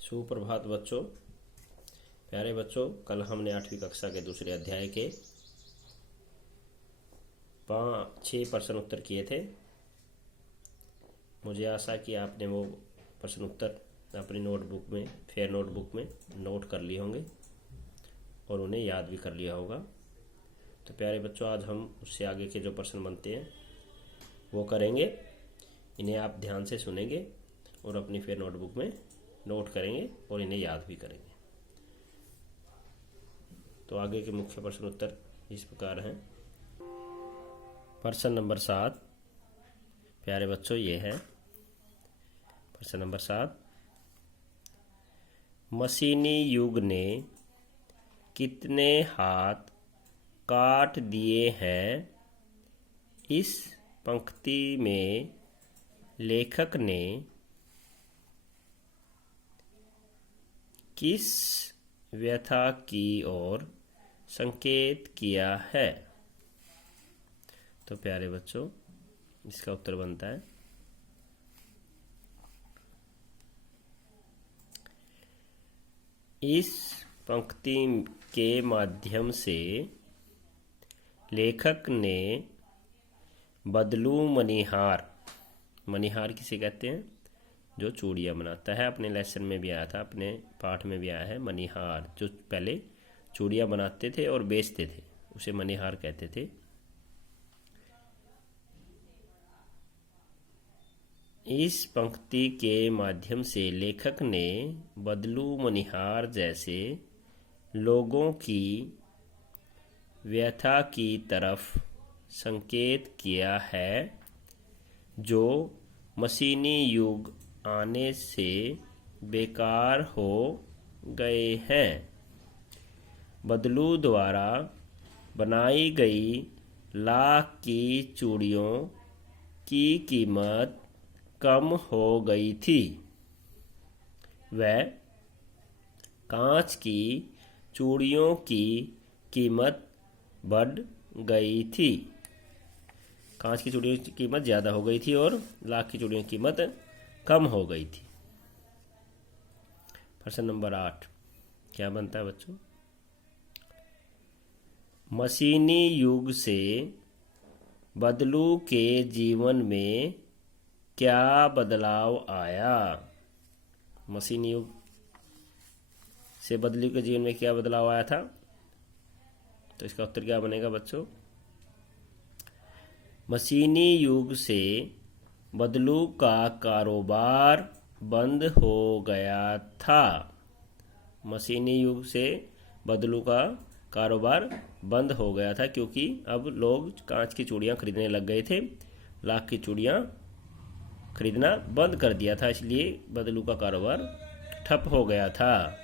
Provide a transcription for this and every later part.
सुप्रभात बच्चों। प्यारे बच्चों, कल हमने 8वीं कक्षा के दूसरे अध्याय के 6 प्रश्न उत्तर किए थे। मुझे आशा कि आपने वो प्रश्न उत्तर अपनी नोटबुक में, फेयर नोटबुक में नोट कर लिए होंगे और उन्हें याद भी कर लिया होगा। तो प्यारे बच्चों, आज हम उससे आगे के जो प्रश्न बनते हैं वो करेंगे। इन्हें आप ध्यान से सुनेंगे और अपनी फेयर नोटबुक में नोट करेंगे और इन्हें याद भी करेंगे। तो आगे के मुख्य प्रश्न उत्तर इस प्रकार हैं। प्रश्न नंबर 7, प्यारे बच्चों, ये है प्रश्न नंबर 7। मशीनी युग ने कितने हाथ काट दिए हैं? इस पंक्ति में लेखक ने किस व्यथा की ओर संकेत किया है? तो प्यारे बच्चों, इसका उत्तर बनता है इस पंक्ति के माध्यम से लेखक ने बदलू मनिहार, मनिहार किसे कहते हैं? जो चूड़ियाँ बनाता है। अपने लेसन में भी आया था, अपने पाठ में भी आया है। मनिहार जो पहले चूड़ियाँ बनाते थे और बेचते थे, उसे मनिहार कहते थे। इस पंक्ति के माध्यम से लेखक ने बदलू मनिहार जैसे लोगों की व्यथा की तरफ संकेत किया है, जो मशीनी युग आने से बेकार हो गए हैं। बदलू द्वारा बनाई गई लाख की चूड़ियों की कीमत कम हो गई थी। वह कांच की चूड़ियों की कीमत बढ़ गई थी। कांच की चूड़ियों की कीमत ज़्यादा हो गई थी और लाख की चूड़ियों की कीमत कम हो गई थी। प्रश्न नंबर 8 क्या बनता है बच्चों? मशीनी युग से बदलू के जीवन में क्या बदलाव आया? मशीनी युग से बदलू के जीवन में क्या बदलाव आया था? तो इसका उत्तर क्या बनेगा बच्चों? मशीनी युग से बदलू का कारोबार बंद हो गया था। मशीनी युग से बदलू का कारोबार बंद हो गया था क्योंकि अब लोग कांच की चूड़ियाँ खरीदने लग गए थे। लाख की चूड़ियाँ खरीदना बंद कर दिया था, इसलिए बदलू का कारोबार ठप हो गया था।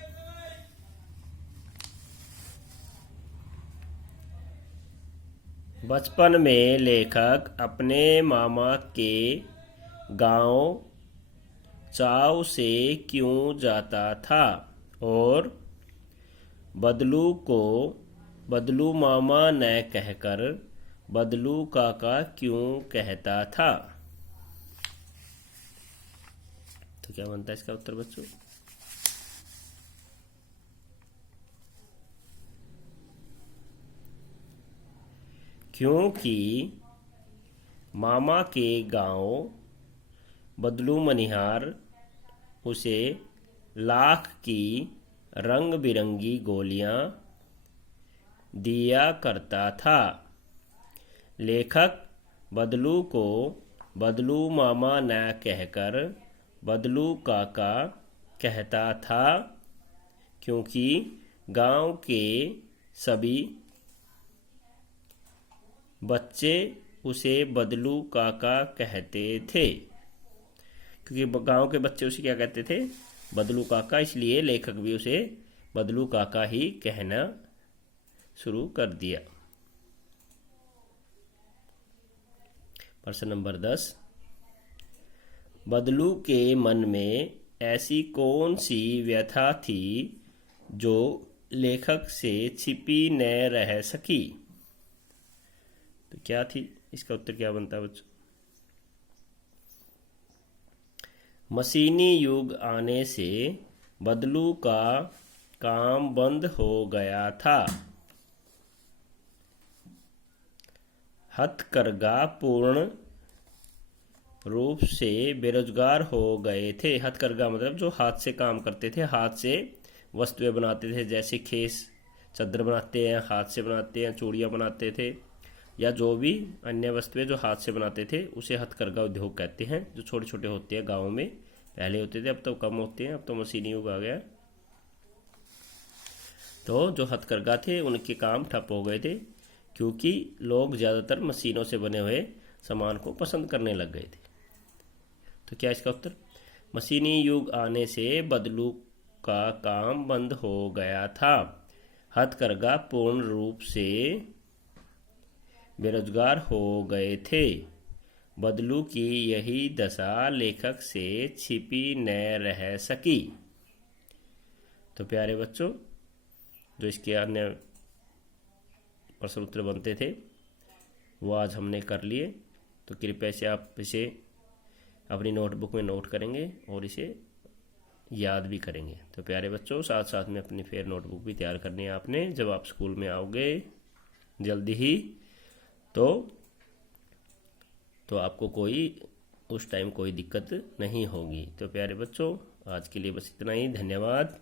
बचपन में लेखक अपने मामा के गांव चाव से क्यों जाता था और बदलू को बदलू मामा न कहकर बदलू काका क्यों कहता था? तो क्या बनता है इसका उत्तर बच्चों? क्योंकि मामा के गांव बदलू मनिहार उसे लाख की रंग बिरंगी गोलियां दिया करता था। लेखक बदलू को बदलू मामा न कहकर बदलू काका कहता था क्योंकि गांव के सभी बच्चे उसे बदलू काका कहते थे। क्योंकि गांव के बच्चे उसे क्या कहते थे? बदलू काका। इसलिए लेखक भी उसे बदलू काका ही कहना शुरू कर दिया। प्रश्न नंबर 10, बदलू के मन में ऐसी कौन सी व्यथा थी जो लेखक से छिपी न रह सकी? तो क्या थी? इसका उत्तर क्या बनता है बच्चों? मशीनी युग आने से बदलू का काम बंद हो गया था। हथकरघा पूर्ण रूप से बेरोजगार हो गए थे। हथकरघा मतलब जो हाथ से काम करते थे, हाथ से वस्तुएं बनाते थे, जैसे खेस चादर बनाते हैं, हाथ से बनाते हैं, चूड़ियाँ बनाते थे, या जो भी अन्य वस्तुएं जो हाथ से बनाते थे उसे हथकरघा उद्योग कहते हैं। जो छोटे छोटे होते हैं गाँव में, पहले होते थे, अब तो कम होते हैं, अब तो मशीनी युग आ गया। तो जो हथकरघा थे उनके काम ठप हो गए थे, क्योंकि लोग ज़्यादातर मशीनों से बने हुए सामान को पसंद करने लग गए थे। तो क्या इसका उत्तर? मशीनी युग आने से बदलू का काम बंद हो गया था। हथकरघा पूर्ण रूप से बेरोजगार हो गए थे। बदलू की यही दशा लेखक से छिपी न रह सकी। तो प्यारे बच्चों, जो इसके अन्य प्रश्न उत्तर बनते थे वो आज हमने कर लिए। तो कृपया से आप इसे अपनी नोटबुक में नोट करेंगे और इसे याद भी करेंगे। तो प्यारे बच्चों, साथ साथ में अपनी फेयर नोटबुक भी तैयार करनी है आपने, जब आप स्कूल में आओगे जल्दी ही। तो आपको उस टाइम कोई दिक्कत नहीं होगी। तो प्यारे बच्चों, आज के लिए बस इतना ही। धन्यवाद।